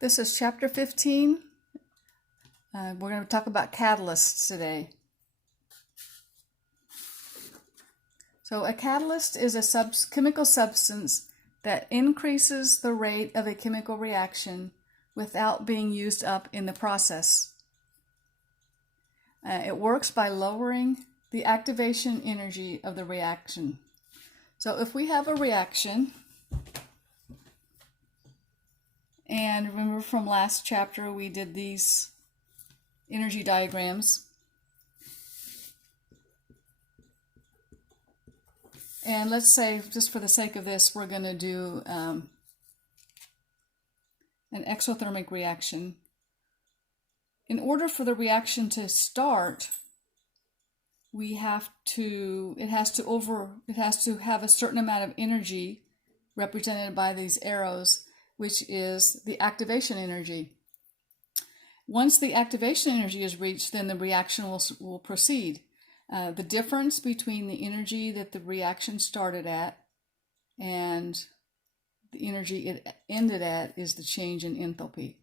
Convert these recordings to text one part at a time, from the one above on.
This is chapter 15. We're going to talk about catalysts today. So a catalyst is a chemical substance that increases the rate of a chemical reaction without being used up in the process. It works by lowering the activation energy of the reaction. So if we have a reaction, and remember from last chapter we did these energy diagrams. And let's say, just for the sake of this, we're going to do an exothermic reaction. In order for the reaction to start, it has to have a certain amount of energy represented by these arrows, which is the activation energy. Once the activation energy is reached, then the reaction will proceed. The difference between the energy that the reaction started at and the energy it ended at is the change in enthalpy.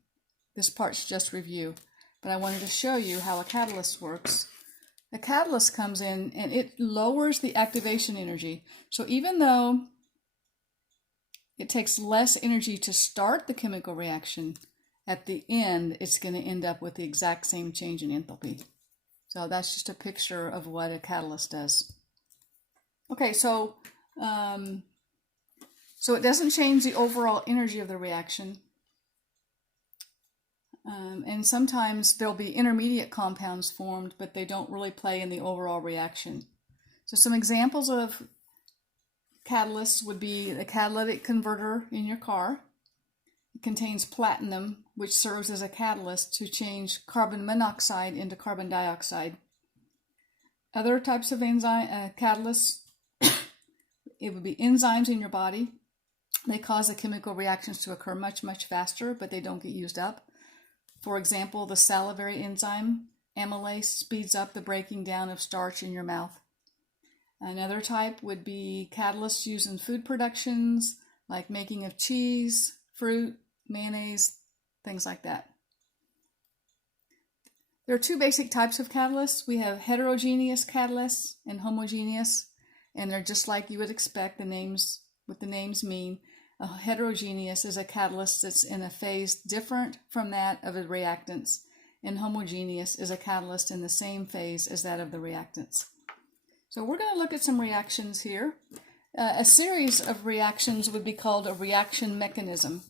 This part's just review, but I wanted to show you how a catalyst works. A catalyst comes in and it lowers the activation energy. So even though it takes less energy to start the chemical reaction, at the end, it's going to end up with the exact same change in enthalpy. So that's just a picture of what a catalyst does. Okay, so it doesn't change the overall energy of the reaction. And sometimes there'll be intermediate compounds formed, but they don't really play in the overall reaction. So some examples of catalysts would be the catalytic converter in your car. It contains platinum, which serves as a catalyst to change carbon monoxide into carbon dioxide. Other types of catalysts, it would be enzymes in your body. They cause the chemical reactions to occur much, much faster, but they don't get used up. For example, the salivary enzyme, amylase, speeds up the breaking down of starch in your mouth. Another type would be catalysts used in food productions, like making of cheese, fruit, mayonnaise, things like that. There are two basic types of catalysts. We have heterogeneous catalysts and homogeneous, and they're just like you would expect what the names mean. A heterogeneous is a catalyst that's in a phase different from that of the reactants, and homogeneous is a catalyst in the same phase as that of the reactants. So we're going to look at some reactions here. A series of reactions would be called a reaction mechanism.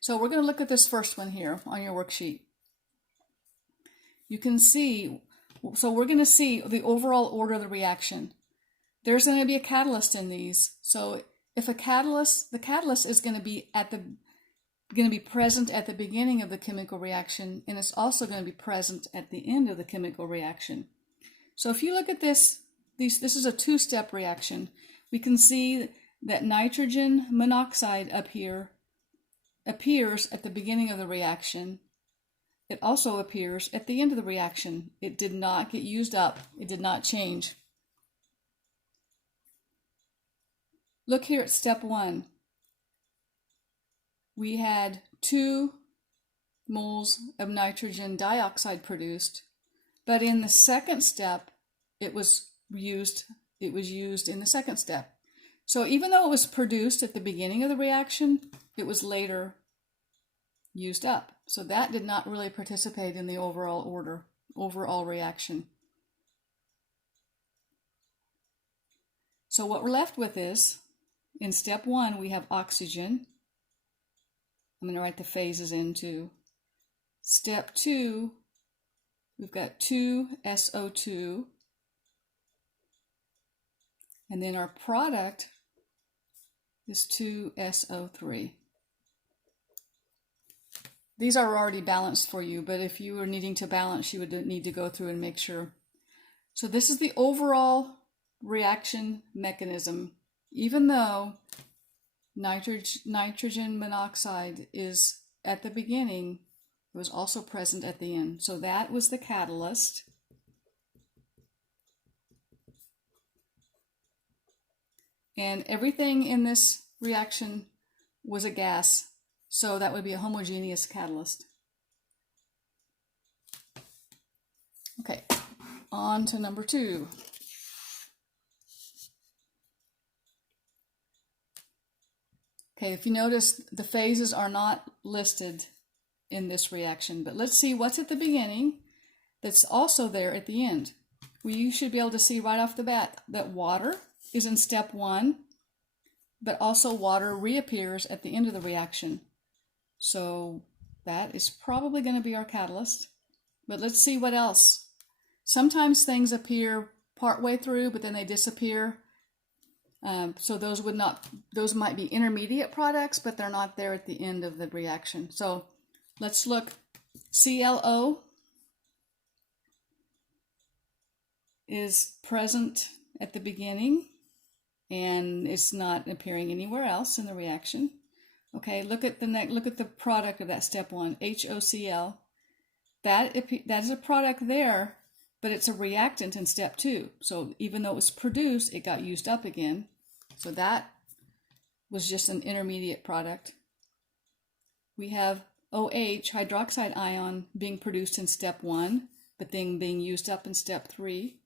So we're going to look at this first one here on your worksheet. You can see, so we're going to see the overall order of the reaction. There's going to be a catalyst in these. So if the catalyst is going to be present at the beginning of the chemical reaction, and it's also going to be present at the end of the chemical reaction. So if you look at this is a two-step reaction. We can see that nitrogen monoxide up here appears at the beginning of the reaction. It also appears at the end of the reaction. It did not get used up. It did not change. Look here at step 1. We had 2 moles of nitrogen dioxide produced, but in the second step, it was used in the second step. So even though it was produced at the beginning of the reaction, it was later used up. So that did not really participate in the overall reaction. So what we're left with is, in step 1, we have oxygen. I'm going to write the phases in too. Step 2, we've got 2 SO2. And then our product is 2 SO3. These are already balanced for you, but if you were needing to balance, you would need to go through and make sure. So this is the overall reaction mechanism. Even though nitrogen monoxide is at the beginning, it was also present at the end. So that was the catalyst. And everything in this reaction was a gas. So that would be a homogeneous catalyst. Okay, on to number 2. Okay, if you notice, the phases are not listed in this reaction, but let's see what's at the beginning that's also there at the end. You should be able to see right off the bat that water is in step 1, but also water reappears at the end of the reaction. So that is probably going to be our catalyst. But let's see what else. Sometimes things appear partway through, but then they disappear. So those might be intermediate products, but they're not there at the end of the reaction. So let's look. ClO is present at the beginning, and it's not appearing anywhere else in the reaction. Okay, look at the product of that step 1, HOCl. That is a product there, but it's a reactant in step 2. So even though it was produced, it got used up again. So that was just an intermediate product. We have OH, hydroxide ion, being produced in step 1, but then being used up in step 3.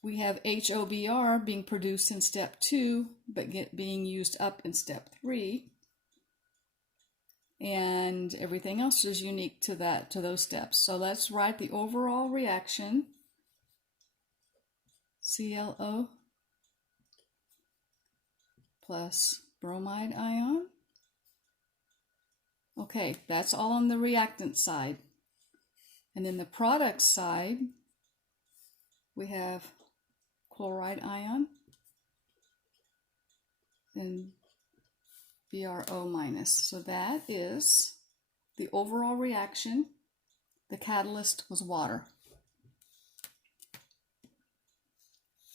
We have HOBr being produced in step 2, but being used up in step 3. And everything else is unique to those steps. So let's write the overall reaction. ClO plus bromide ion. Okay, that's all on the reactant side. And then the product side, we have chloride ion and BrO minus. So that is the overall reaction. The catalyst was water.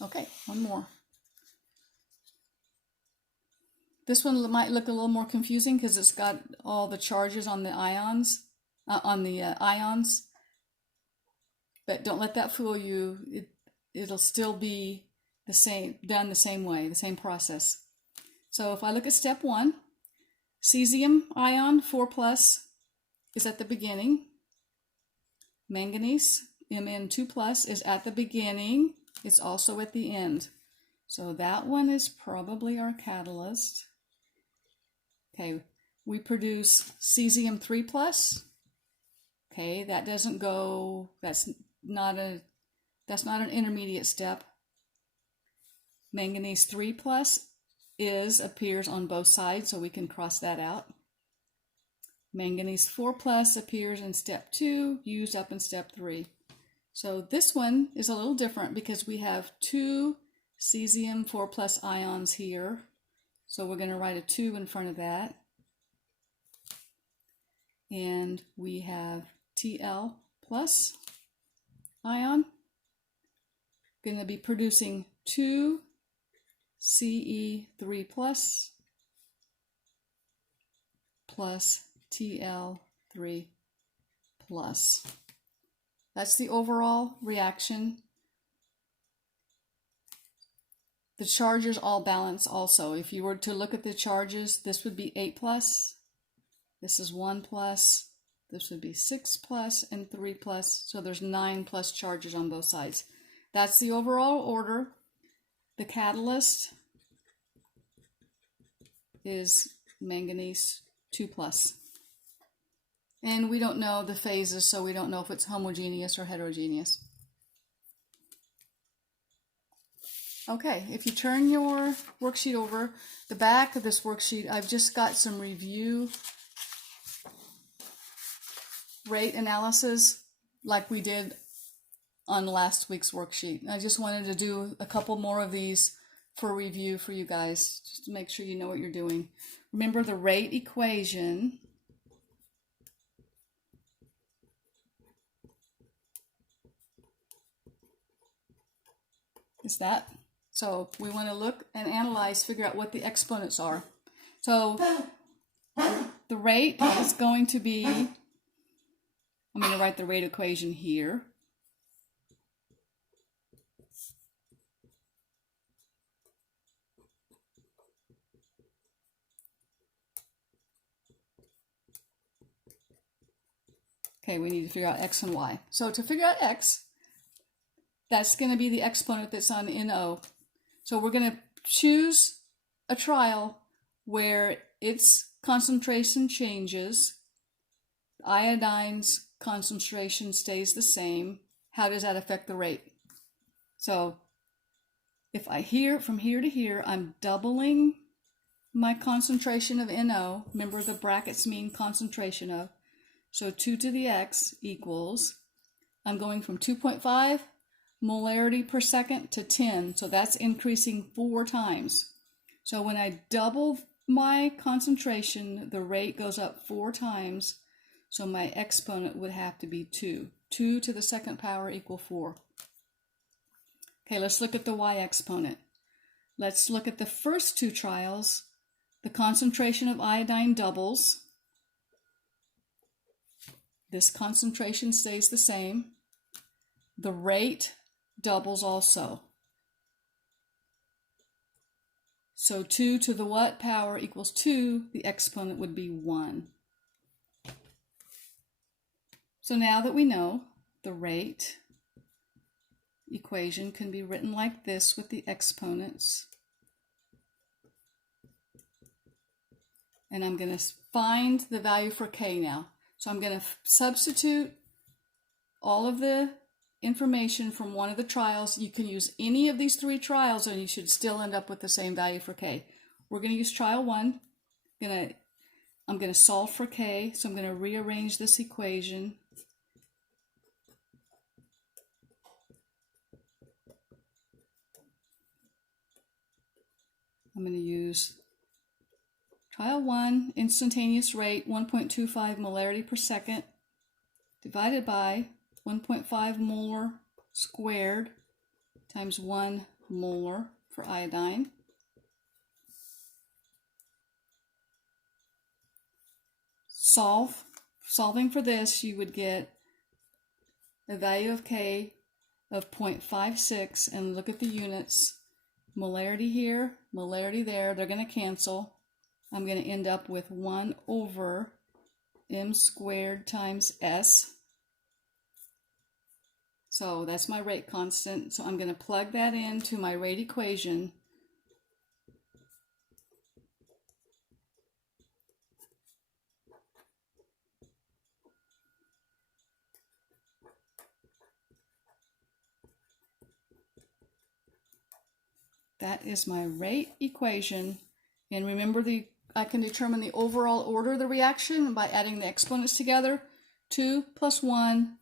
Okay, one more. This one might look a little more confusing because it's got all the charges on the ions, but don't let that fool you. It'll still be the same, done the same way, the same process. So if I look at step 1, cesium ion 4+ is at the beginning. Manganese Mn2+ is at the beginning. It's also at the end. So that one is probably our catalyst. Okay, we produce cesium 3+. Okay, that doesn't go, that's not an intermediate step. Manganese 3+ appears on both sides, so we can cross that out. Manganese 4+ appears in step 2, used up in step 3. So this one is a little different because we have 2 cesium 4+ ions here. So we're going to write a 2 in front of that. And we have Tl+ ion. Going to be producing 2 Ce3+ plus Tl3+. That's the overall reaction. The charges all balance also. If you were to look at the charges, this would be 8+, this is 1+, this would be 6+, and 3+. So there's 9+ charges on both sides. That's the overall order. The catalyst is manganese 2+. And we don't know the phases, so we don't know if it's homogeneous or heterogeneous. Okay, if you turn your worksheet over, the back of this worksheet, I've just got some review rate analysis like we did on last week's worksheet. I just wanted to do a couple more of these for review for you guys, just to make sure you know what you're doing. Remember the rate equation is that. So we want to look and analyze, figure out what the exponents are. So the rate is going to be, I'm going to write the rate equation here. Okay, we need to figure out x and y. So to figure out x, that's going to be the exponent that's on NO. So we're going to choose a trial where its concentration changes, iodine's concentration stays the same. How does that affect the rate? So if from here to here, I'm doubling my concentration of NO. Remember, the brackets mean concentration of. So 2 to the x equals, I'm going from 2.5 molarity per second to 10. So that's increasing 4 times. So when I double my concentration, the rate goes up 4 times. So my exponent would have to be 2. 2 to the second power equal 4. Okay, let's look at the y exponent. Let's look at the first 2 trials. The concentration of iodine doubles. This concentration stays the same. The rate doubles also. So 2 to the what power equals 2, the exponent would be 1. So now that we know the rate equation can be written like this with the exponents. And I'm going to find the value for k now. So I'm going to substitute all of the information from one of the trials. You can use any of these 3 trials and you should still end up with the same value for k. We're going to use trial 1. I'm going to solve for k, so I'm going to rearrange this equation. I'm going to use trial 1, instantaneous rate 1.25 molarity per second, divided by 1.5 molar squared times 1 molar for iodine. Solving for this, you would get a value of k of 0.56, and look at the units. Molarity here, molarity there, they're going to cancel. I'm going to end up with 1 over m squared times s. So that's my rate constant. So I'm going to plug that into my rate equation. That is my rate equation. And remember, I can determine the overall order of the reaction by adding the exponents together. 2 plus 1.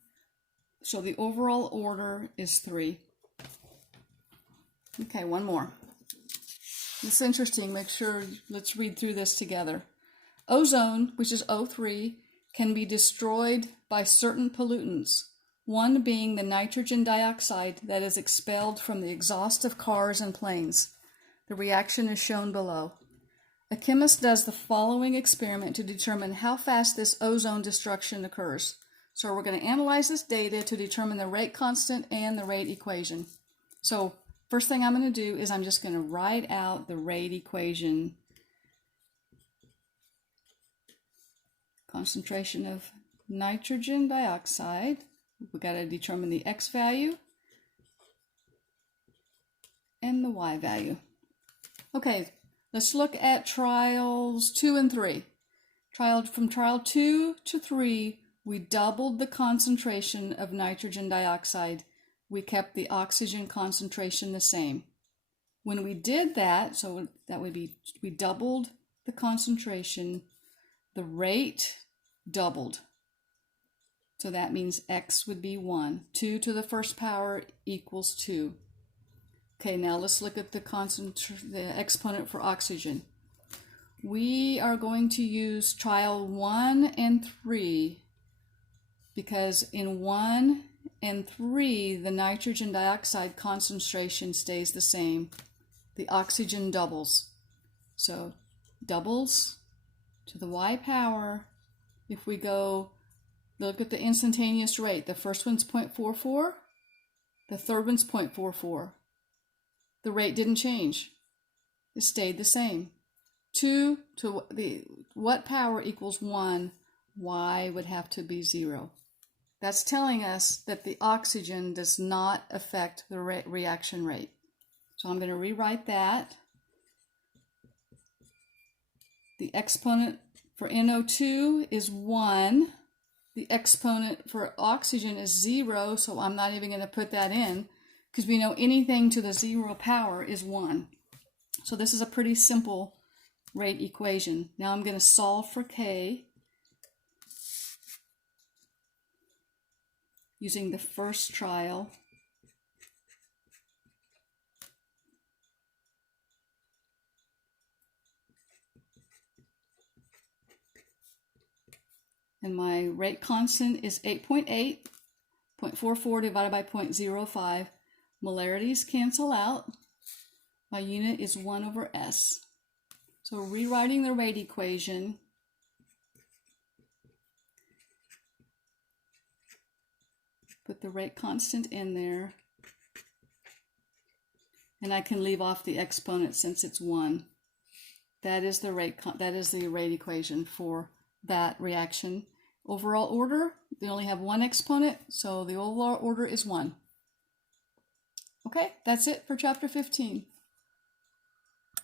So the overall order is 3. Okay, one more. It's interesting. Let's read through this together. Ozone, which is O3, can be destroyed by certain pollutants. One being the nitrogen dioxide that is expelled from the exhaust of cars and planes. The reaction is shown below. A chemist does the following experiment to determine how fast this ozone destruction occurs. So we're going to analyze this data to determine the rate constant and the rate equation. So first thing I'm going to do is I'm just going to write out the rate equation. Concentration of nitrogen dioxide. We've got to determine the x value and the y value. Okay, let's look at trials 2 and 3. From trial 2 to 3, we doubled the concentration of nitrogen dioxide. We kept the oxygen concentration the same. When we did that, so that would be, we doubled the concentration, the rate doubled. So that means x would be 1. 2 to the first power equals 2. Okay, now let's look at the exponent for oxygen. We are going to use trial 1 and 3 because in 1 and 3, the nitrogen dioxide concentration stays the same. The oxygen doubles. So doubles to the y power. If we go look at the instantaneous rate, the first one's 0.44, the third one's 0.44. The rate didn't change. It stayed the same. 2 to the what power equals 1, y would have to be 0. That's telling us that the oxygen does not affect the reaction rate. So I'm going to rewrite that. The exponent for NO2 is 1. The exponent for oxygen is 0, so I'm not even going to put that in because we know anything to the 0 power is 1. So this is a pretty simple rate equation. Now I'm going to solve for K using the first trial. And my rate constant is 8.8, 0.44 divided by 0.05. Molarities cancel out. My unit is 1 over S. So rewriting the rate equation, put the rate constant in there, and I can leave off the exponent since it's 1. That is the rate equation for that reaction. Overall order, they only have one exponent, so the overall order is 1. Okay, that's it for chapter 15.